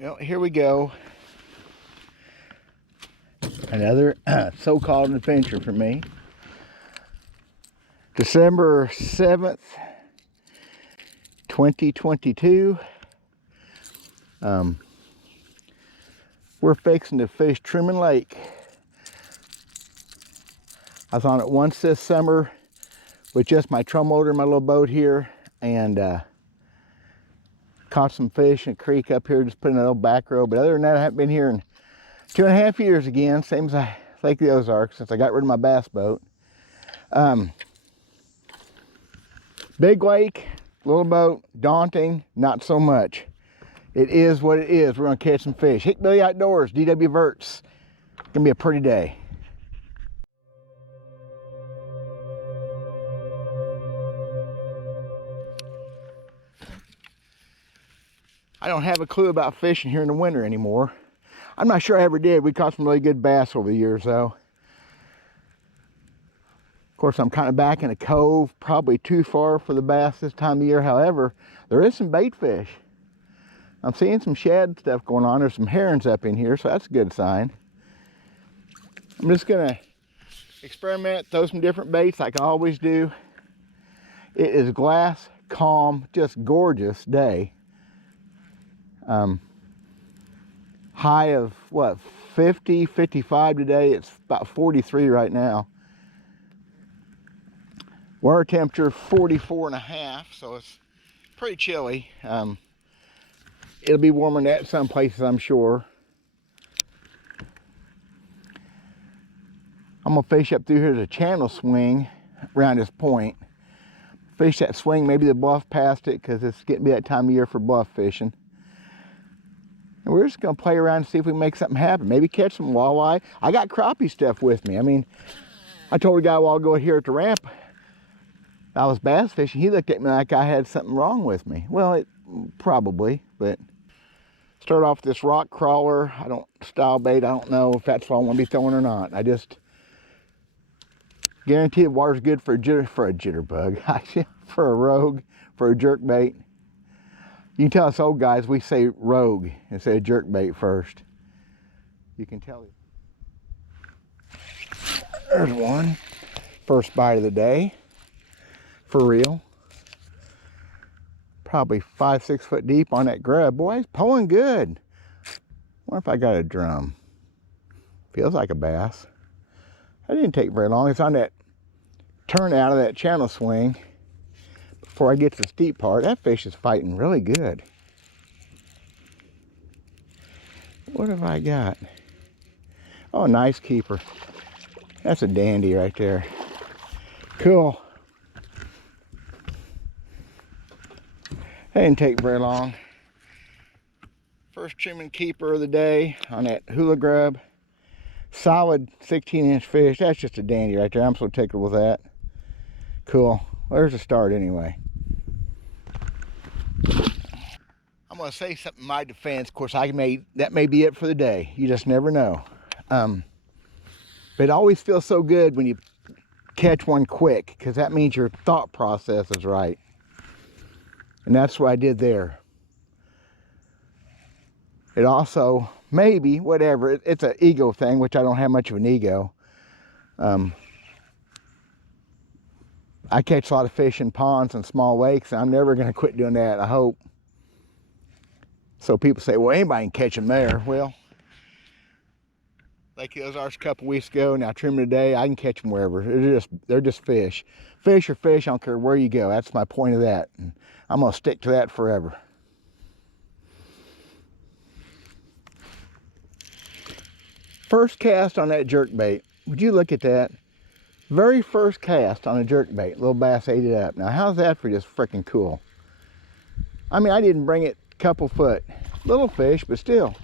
Well, here we go. Another so-called adventure for me. December 7th, 2022. We're fixing to fish Truman Lake. I was on it once this summer with just my drum motor and my little boat here, and caught some fish in a creek up here, just putting a little back row. But other than that, I haven't been here in 2.5 years again, same as Lake the Ozarks, since I got rid of my bass boat. Big lake, little boat, daunting, not so much. It is what it is. We're gonna catch some fish. Hick Billy Outdoors, DW Verts. Gonna be a pretty day. I don't have a clue about fishing here in the winter anymore. I'm not sure I ever did. We caught some really good bass over the years though. Of course, I'm kind of back in a cove, probably too far for the bass this time of year. However, there is some bait fish. I'm seeing some shad stuff going on. There's some herons up in here, so that's a good sign. I'm just gonna experiment, throw some different baits like I always do. It is glass, calm, just gorgeous day. High of what, 50, 55 today. It's about 43 right now. Water temperature 44.5, so it's pretty chilly. It'll be warmer than that in some places, I'm sure. I'm gonna fish up through here to a channel swing around this point. Fish that swing, maybe the bluff past it, because it's getting to be that time of year for bluff fishing. And we're just gonna play around and see if we can make something happen. Maybe catch some walleye. I got crappie stuff with me. I mean, I told a guy a while ago here at the ramp, I was bass fishing. He looked at me like I had something wrong with me. Well, it probably, but start off with this rock crawler. I don't style bait. I don't know if that's what I want to be throwing or not. I just guarantee the water's good for a jitterbug, for a rogue, for a jerk bait. You can tell us old guys, we say rogue instead of jerk bait first. You can tell. There's one. First bite of the day. For real. Probably 5-6 foot deep on that grub. Boy, it's pulling good. Wonder if I got a drum. Feels like a bass. That didn't take very long. It's on that turn out of that channel swing. Before I get to the steep part, that fish is fighting really good. What have I got? Oh, nice keeper. That's a dandy right there. Cool. That didn't take very long. First Truman keeper of the day on that hula grub. Solid 16-inch fish. That's just a dandy right there. I'm so tickled with that. Cool. Well, there's a start anyway. I'm going to say something in my defense. Of course, that may be it for the day. You just never know. But it always feels so good when you catch one quick, because that means your thought process is right. And that's what I did there. It also, maybe, whatever, it's an ego thing, which I don't have much of an ego. I catch a lot of fish in ponds and small lakes, and I'm never going to quit doing that, I hope. So people say, well, anybody can catch them there. Well, Lake the Ozarks a couple weeks ago, now Truman today, I can catch them wherever. They're just fish. Fish are fish, I don't care where you go. That's my point of that. And I'm going to stick to that forever. First cast on that jerk bait. Would you look at that? Very first cast on a jerk bait. Little bass ate it up. Now, how's that for just freaking cool? I mean, I didn't bring it a couple foot. Little fish, but still.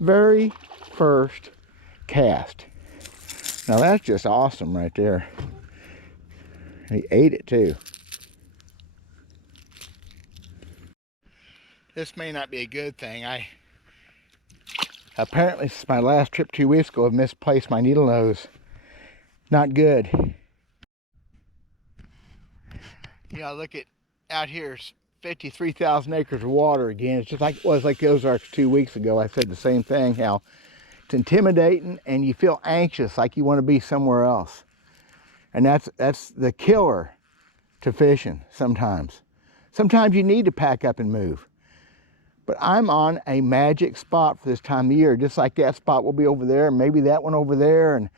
Very first cast. Now, that's just awesome right there. He ate it too. This may not be a good thing. Apparently, since my last trip 2 weeks ago, I've misplaced my needle nose. Not good. You know, look at out here 53,000 acres of water again. It's just like it was like the Ozarks 2 weeks ago. I said the same thing, how it's intimidating and you feel anxious, like you want to be somewhere else. And that's the killer to fishing sometimes. Sometimes you need to pack up and move. But I'm on a magic spot for this time of year. Just like that spot will be over there, and maybe that one over there. And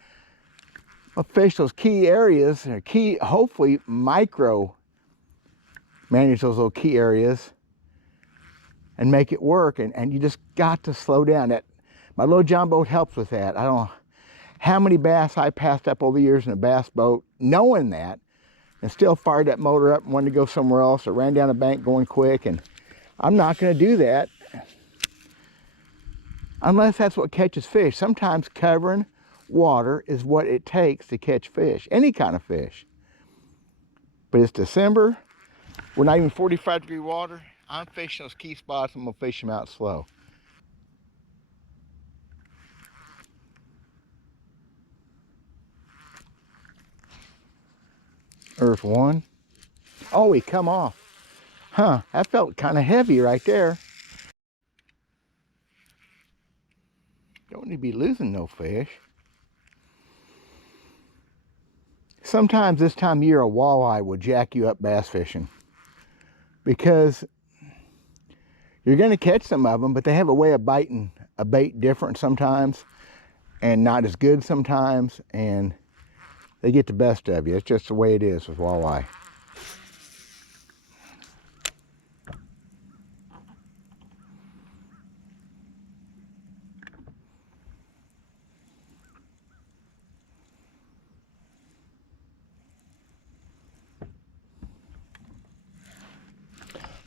I'll fish those key areas, or key, hopefully micro manage those little key areas and make it work. And you just got to slow down. My little John boat helps with that. I don't know how many bass I passed up over the years in a bass boat, knowing that, and still fired that motor up and wanted to go somewhere else, or ran down a bank going quick. And I'm not going to do that unless that's what catches fish. Sometimes covering water is what it takes to catch fish, any kind of fish. But it's December, we're not even 45-degree water. I'm fishing those key spots. I'm going to fish them out slow. There's one. Oh, he come off. Huh, that felt kind of heavy right there. Don't need to be losing no fish. Sometimes this time of year, a walleye will jack you up bass fishing, because you're going to catch some of them, but they have a way of biting a bait different sometimes and not as good sometimes, and they get the best of you. It's just the way it is with walleye.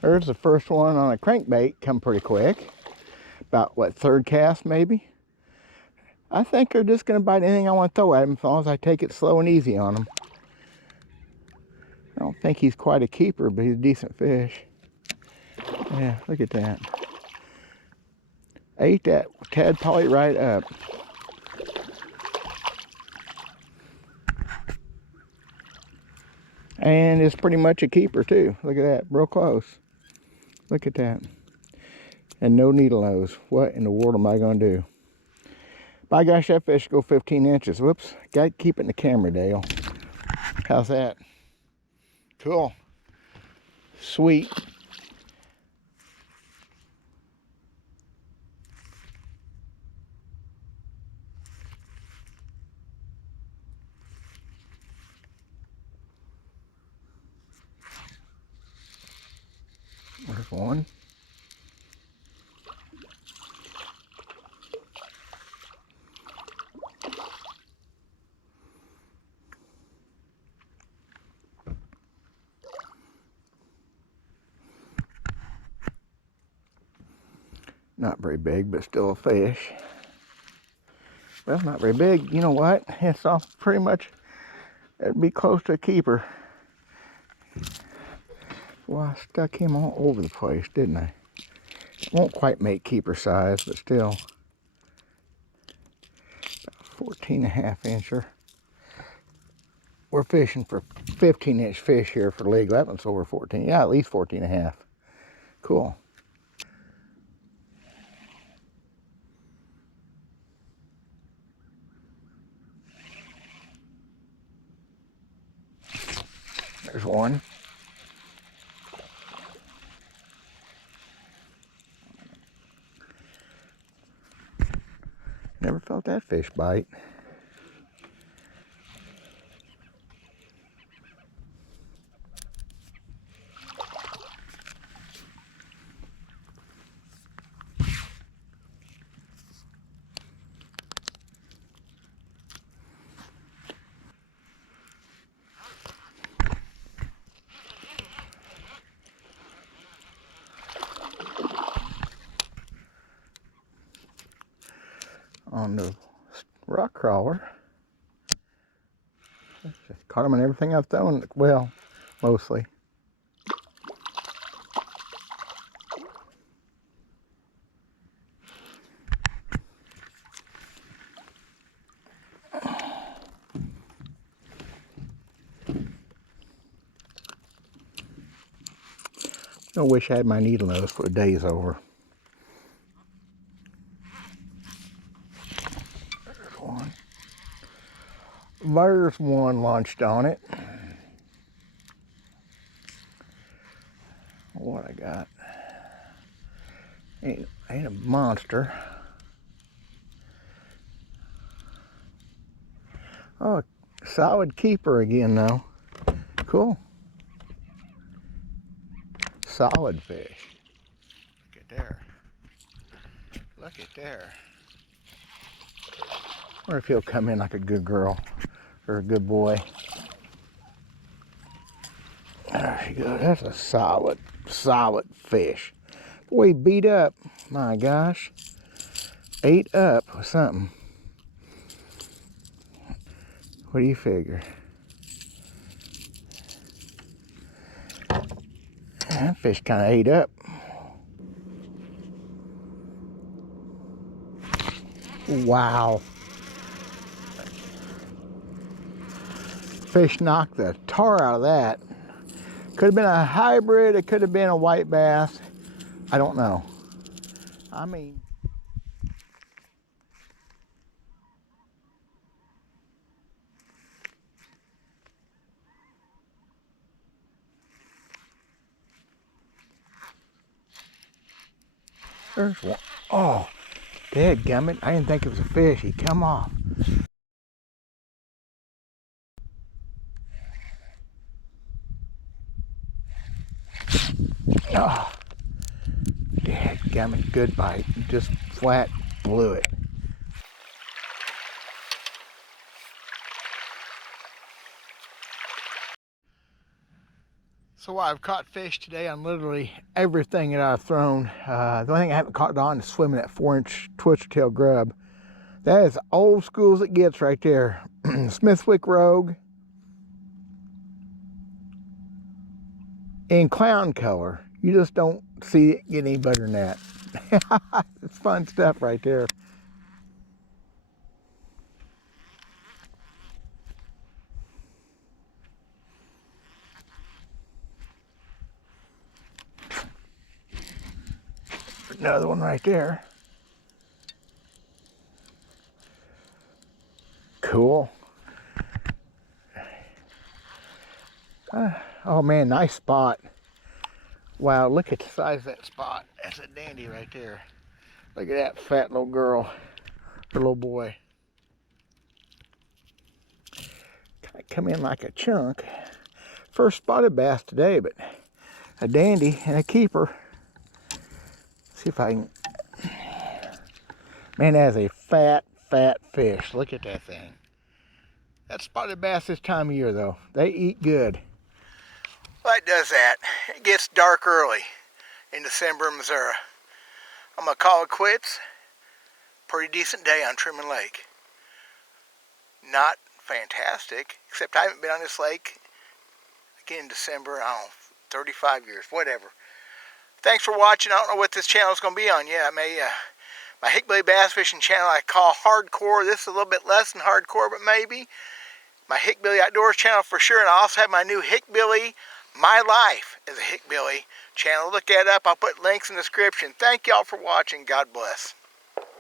There's the first one on a crankbait, come pretty quick. About, what, third cast maybe? I think they're just going to bite anything I want to throw at them as long as I take it slow and easy on them. I don't think he's quite a keeper, but he's a decent fish. Yeah, look at that. Ate that tadpole right up. And it's pretty much a keeper too. Look at that, real close. Look at that. And no needle nose. What in the world am I going to do? By gosh, that fish go 15 inches. Whoops, got to keep it in the camera, Dale. How's that? Cool. Sweet. There's one. Not very big, but still a fish. Well, not very big. You know what? It's all pretty much, it'd be close to a keeper. Well, I stuck him all over the place, didn't I? Won't quite make keeper size, but still. 14.5 incher. We're fishing for 15-inch fish here for legal. That one's over 14. Yeah, at least 14.5. Cool. There's one. Never felt that fish bite. On the rock crawler. Just caught them on everything I've thrown. Well, mostly. I wish I had my needle nose for the day's over. There's one. There's one launched on it. What I got? Ain't a monster. Oh, solid keeper again though. Cool. Solid fish. Look at there. Look at there. I wonder if he'll come in like a good girl or a good boy. There she goes. That's a solid fish. Boy, he beat up. My gosh. Ate up with something. What do you figure? That fish kind of ate up. Wow. Fish knocked the tar out of that. Could have been a hybrid, it could have been a white bass. I don't know. I mean, there's one. Oh, dadgummit. I didn't think it was a fish. He come off. Oh, dadgummit. Good bite. Just flat blew it. So I've caught fish today on literally everything that I've thrown. The only thing I haven't caught on is swimming that 4-inch twister tail grub. That is old school as it gets right there. Smithwick Rogue in clown color. You just don't see it get any better than that. It's fun stuff right there. Another one right there. Cool. Oh man, nice spot. Wow, look at the size of that spot. That's a dandy right there. Look at that fat little girl, or little boy. Kind of come in like a chunk. First spotted bass today, but a dandy and a keeper. See if I can. Man, that is a fat fish. Look at that thing. That's spotted bass this time of year, though. They eat good. Well, it does that. It gets dark early in December in Missouri. I'm going to call it quits. Pretty decent day on Truman Lake. Not fantastic, except I haven't been on this lake again in December, I don't know, 35 years, whatever. Thanks for watching. I don't know what this channel is going to be on yet. My Hickbilly Bass Fishing channel I call hardcore. This is a little bit less than hardcore, but maybe. My Hickbilly Outdoors channel for sure. And I also have my new Hickbilly My Life as a Hickbilly channel. Look that up. I'll put links in the description. Thank y'all for watching. God bless.